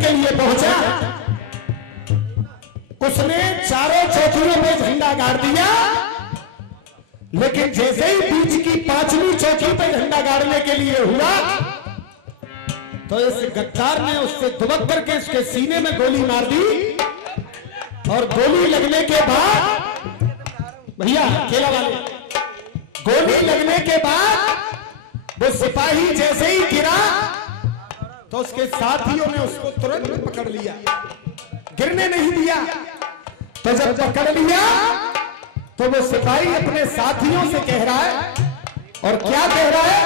के लिए पहुंचा, उसने चारों चौकियों में झंडा गाड़ दिया, लेकिन जैसे ही बीच की पांचवी चौकी पे झंडा गाड़ने के लिए हुआ तो इस गद्दार ने उससे दुबक करके इसके सीने में गोली मार दी। और गोली लगने के बाद, भैया केला वाले, गोली लगने के बाद वो सिपाही जैसे ही गिरा तो उसके साथियों ने उसको तुरंत पकड़ लिया, गिरने नहीं दिया। तो जब पकड़ लिया तो वो सिपाही अपने साथियों से कह रहा है, और क्या कह रहा है,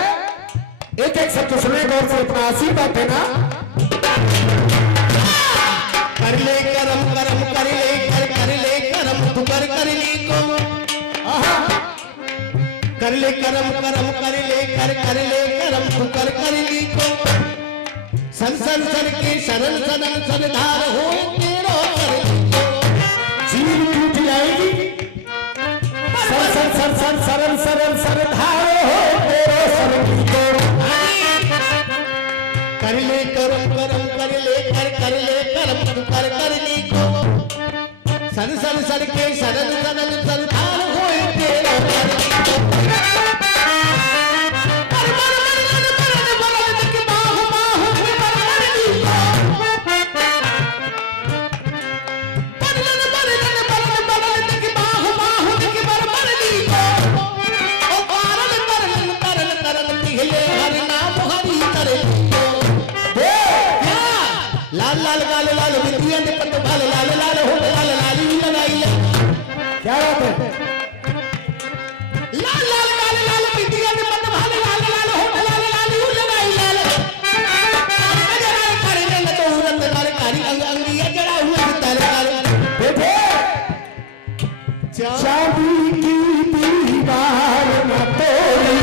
एक एक शब्द सुने गौर से, अपना आशीर्वाद देना। कर ले करम करम कर ले करम तू कर ली को, कर ले करम करम कर ले करम तू कर ली को, सन सन सन के शरण सनन सरदार हो तेरो कर ली को, चील टूट जाएगी, सर सर सर सर सरन सरन सरदार हो तेरो सर की को, कर ले करम करम कर ले करम तू कर ली को, सन सन सन के शरण सनन सरदार हो तेरो कर ली को, लाल लाल गाल लाल बिंदिया ने पत्ते भाल लाल लाल हो लाल लाली लगाई है, क्या बात है, लाल लाल गाल लाल बिंदिया ने पत्ते भाल लाल लाल हो लाल लाली लगाई लाल, करने न तो उरत लाल कारी अंग अंगिया जड़ा हुए ताल ताल, बेटे चांदी की दीवार न तोड़ी,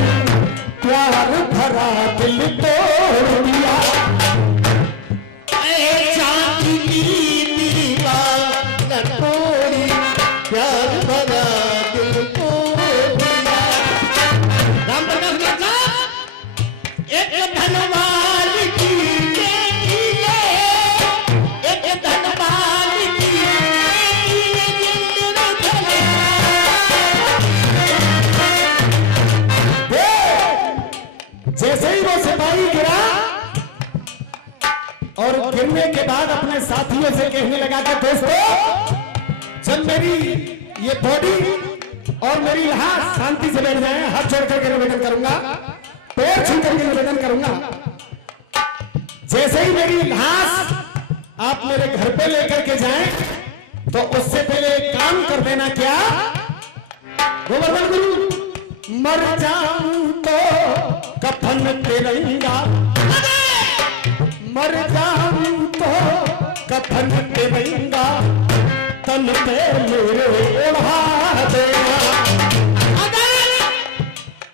प्यार भरा दिल तोड़ दिया, चांदी की दीवार न तोड़ी, प्यार भरा दिल तोड़ दिया। राम प्रकाश साहब, एक धनवान की बेटी ले, एक धनवान की जैसे ही वो सिपाही गिरा और गिरने के बाद अपने साथियों से कहने लगा कि दोस्तों, जब मेरी ये बॉडी और मेरी लाश शांति से बैठ जाए, हाथ जोड़ करके निवेदन करूंगा, पैर छू करके निवेदन करूंगा, जैसे ही मेरी लाश आप मेरे घर पे लेकर के जाएं तो उससे पहले एक काम कर देना। क्या? गोवर्धन गुरु, मर जाऊं तो कफन तिरंगा, मर जाऊं तो कफन तिरंगा, तन पे मेरे ओढ़ा देना।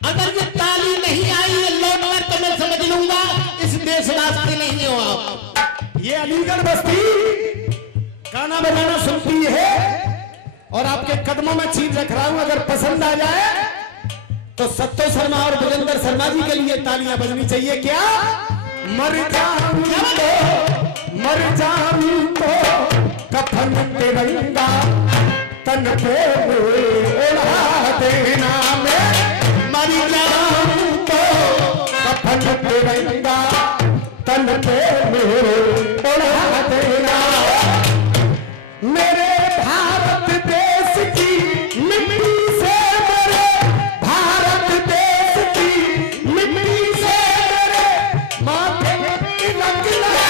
अगर ये ताली नहीं आई लौट कर तो मैं समझ लूंगा इस देश रास्ते नहीं हो आप। ये अलीगढ़ बस्ती गाना बजाना सुनती है और आपके कदमों में चीज रख रहा हूं, अगर पसंद आ जाए तो सत्तो शर्मा और बुलंदर शर्मा जी के लिए तालियां बजनी चाहिए। क्या? मर जाऊं तो कफन तिरंगा, तन पे ओढ़ा देना। मर जाऊं तो कफन तिरंगा, तन पे ओढ़ा देना। मेरे भारत देश की मिट्टी से, मेरे भारत देश की मिट्टी से मेरे माथे तिलक लगा।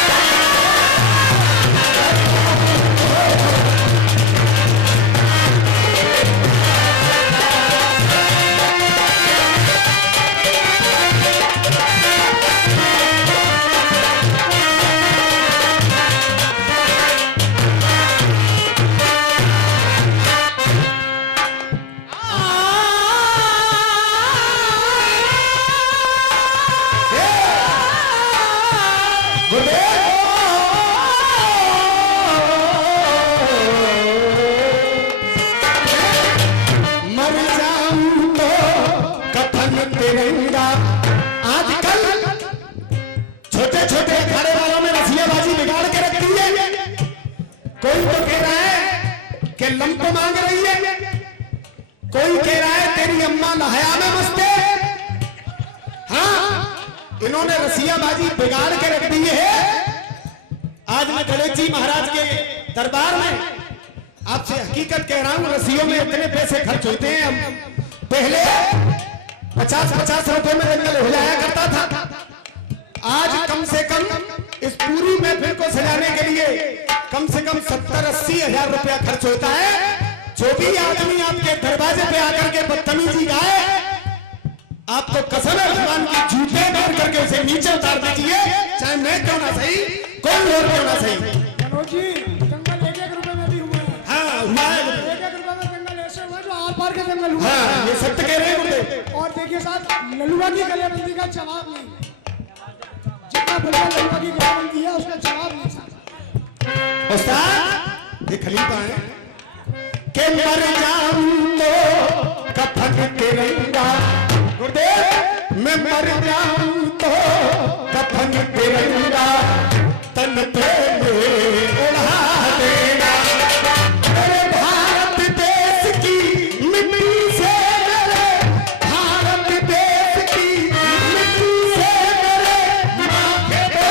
कोई कह रहा है तेरी अम्मा लहया में मस्त है। हाँ, इन्होंने रसियाबाजी बिगाड़ के रख दी है। आज मैं गणेश जी महाराज के दरबार में आपसे हकीकत कह रहा हूं, रसियों में इतने पैसे खर्च होते हैं। हम पहले 50-50 रुपए में जंगल हिलाया करता था। आज कम से कम इस पूरी महफिल को सजाने के लिए कम से कम 70-80 हजार रुपया खर्च होता है। जो भी आदमी आपके दरवाजे पे आकर के बदतमीजी गाए, आपको कसम है भगवान की जूते मार करके उसे नीचे उतार दीजिए, चाहे मैं क्यों ना सही, कोई और क्यों ना सही। मनोज जी, जंगल 1-1 रुपए में भी हुआ है। हाँ, हुआ है। 1-1 रुपए में जंगल ऐसे हुआ जो आर पार के जंगल हुआ। हाँ, ये सत्य कह रहे हैं मुझे। और देखिए साहब, लल्लुआ की गलेबंदी का जवाब नहीं। जितना बोला लल्लुआ की गलेबंदी है उसका जवाब नहीं साहब। उस्ताद, ये खलीफा है के मर जाऊं तो कफन तिरंगा, गुरुदेव मैं मर जाऊं तो कफन तिरंगा तन पे उड़ा देना। मेरे भारत देश की मिट्टी से, मेरे भारत देश की मिट्टी से मेरे माथे पे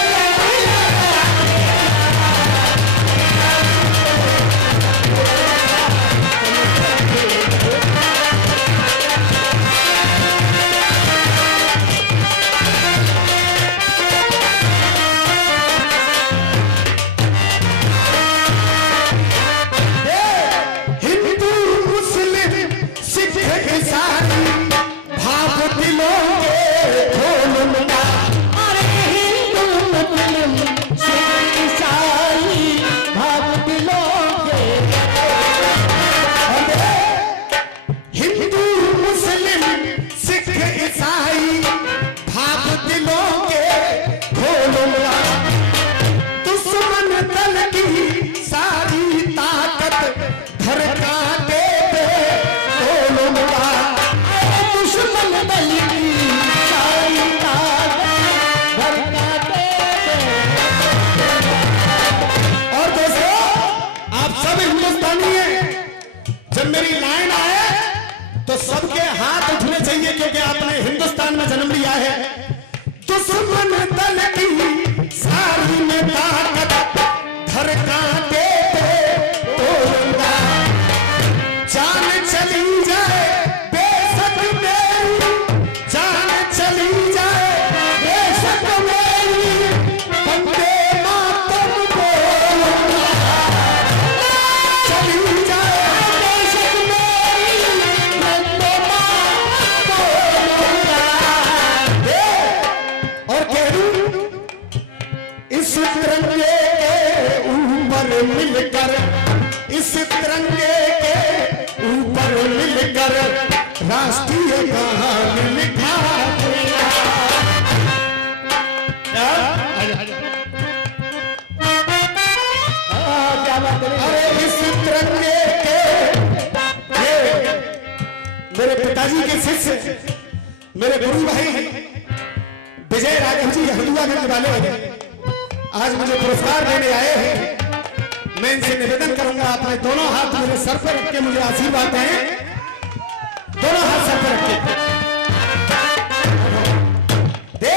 क्योंकि आपने हिंदुस्तान में जन्म लिया है। दुश्मन दल की सारी में ताकत घर कांटे तोड़ूंगा, जान चली जाए बेशक मेरी, जान चली जाए बेशक मेरी, वंदे मातरम बोलूंगा, चली जाए बेशक मेरी, वंदे तिरंगे के ऊपर मिलकर, इस तिरंगे के ऊपर मिलकर राष्ट्रीय गान लिखा देना। अरे इस तिरंगे के मेरे पिताजी के शिष्य, मेरे गुरु भाई विजय राघव जी हल्दुआगंज वाले हैं, आज मुझे पुरस्कार देने आए हैं। मैं इनसे निवेदन करूंगा, अपने दोनों हाथ मेरे सर पर रख के मुझे आशीर्वाद दें। दोनों हाथ सर पर रख के दे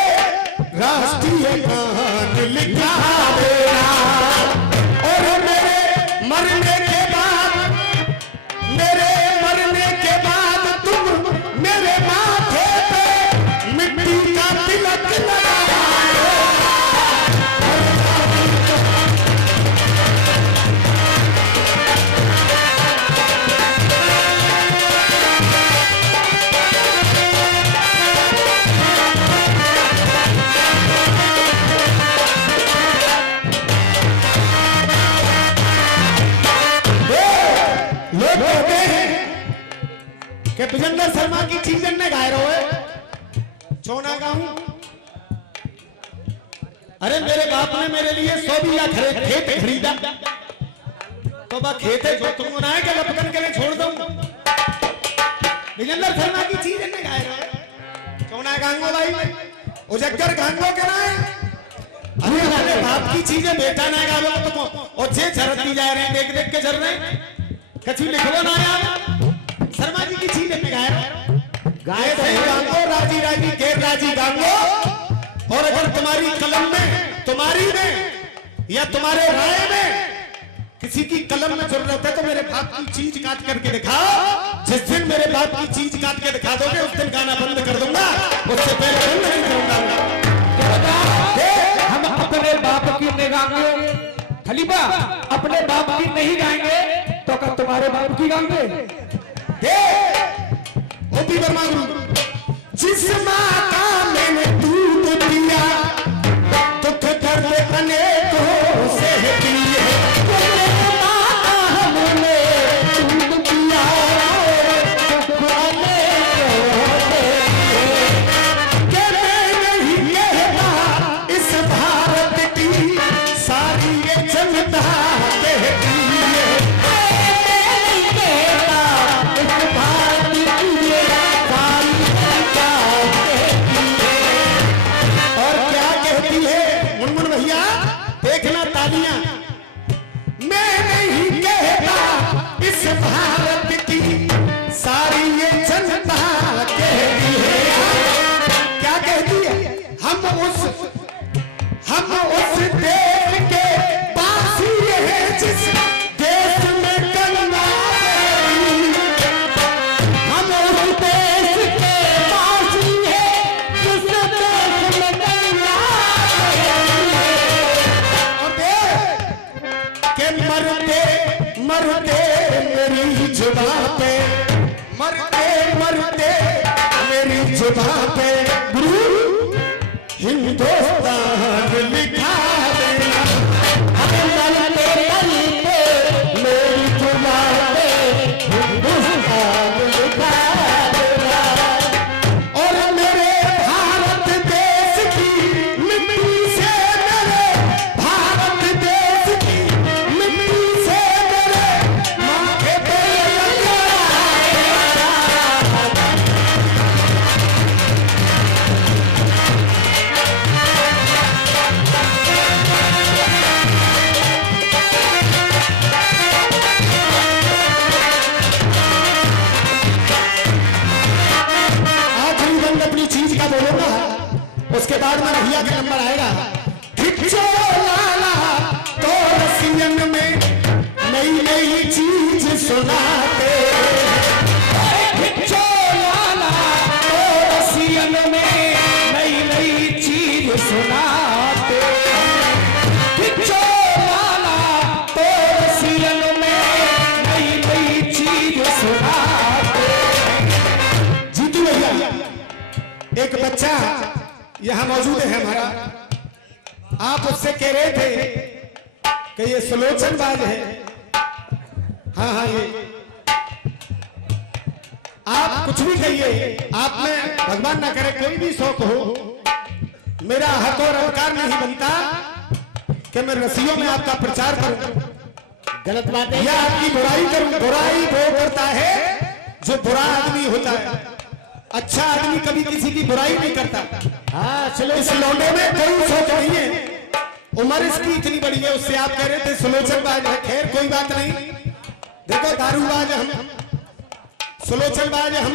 राष्ट्रीय गान लिखा देना। और मेरे मरने के बाद, मेरे मरने के बाद तुम मेरे माथे पे मिट्टी का तिलक लगा। कि विजेंद्र शर्मा की चीजन ने गाय रहो है छोना गाऊं। अरे मेरे बाप ने मेरे लिए 100 बीघा खेत खरीदा, तो वह खेत है जो तुम बनाए के लपकन के लिए छोड़ दूं। विजेंद्र शर्मा की चीजन ने गाय रहो है छोना गांगो भाई, उजगर गांगो के नाय। अरे हमारे बाप की चीजें बेटा ना गावे तो तुम और जे झरती जा रहे हैं, देख देख के झर रहे हैं। कछु लिखो ना यार, शर्मा जी की चीज गाय सही गांगो, राजी राजी गैर राजी गांगो। और अगर तुम्हारी कलम में, तुम्हारी में या तुम्हारे राय में किसी की कलम में जरूरत है तो मेरे बाप की चीज काट करके दिखाओ। जिस दिन मेरे बाप की चीज काट के दिखा दोगे उस दिन गाना बंद कर दूंगा, उससे पहले बंद नहीं करूंगा। हम अपने बाप की नहीं गाएंगे खलीफा, अपने बाप की नहीं गाएंगे तो क्या तुम्हारे बाप की गाएंगे? ओपी वर्मा गुरु, जिस माँ का मैंने दूध पिया दुख दर्द अनेकों से पिए, हिंदुस्तान लिखा देना, मेरी जुबान पे हिंदुस्तान लिखा देना। और मेरे भारत देश की मिट्टी से, मेरे भारत देश की मिट्टी से मेरे माथे पे बोलूंगा, उसके बाद में भैया का नंबर आएगा। खिच्चो लाला तो रसियन में नई नई चीज सुनाते, खिच्चो लाला तो रसियन में नई नई चीज सुनाते, खिच्चो लाला तो रसियन में नई नई चीज सुनाते। जीतू भैया, एक बच्चा यहां मौजूद है हमारा, आप उससे कह रहे थे कि ये सुलोचनबाज है। हाँ हाँ, ये आप कुछ भी कहिए, आप में भगवान ना करे कोई भी शौक हो, मेरा हक और अधिकार नहीं बनता कि मैं रस्सियों में आपका प्रचार करूं, गलत बात है। या आपकी बुराई करूं। बुराई वो करता है जो बुरा आदमी होता है, अच्छा आदमी कभी किसी की बुराई नहीं करता। हाँ चलो, इस लौंडे में कोई शौक नहीं है, उम्र इसकी इतनी बड़ी है। उससे आप कह रहे थे सुलोचनबाज है, खैर कोई बात नहीं। देखो दारूबाज हम, सुलोचनबाज हम,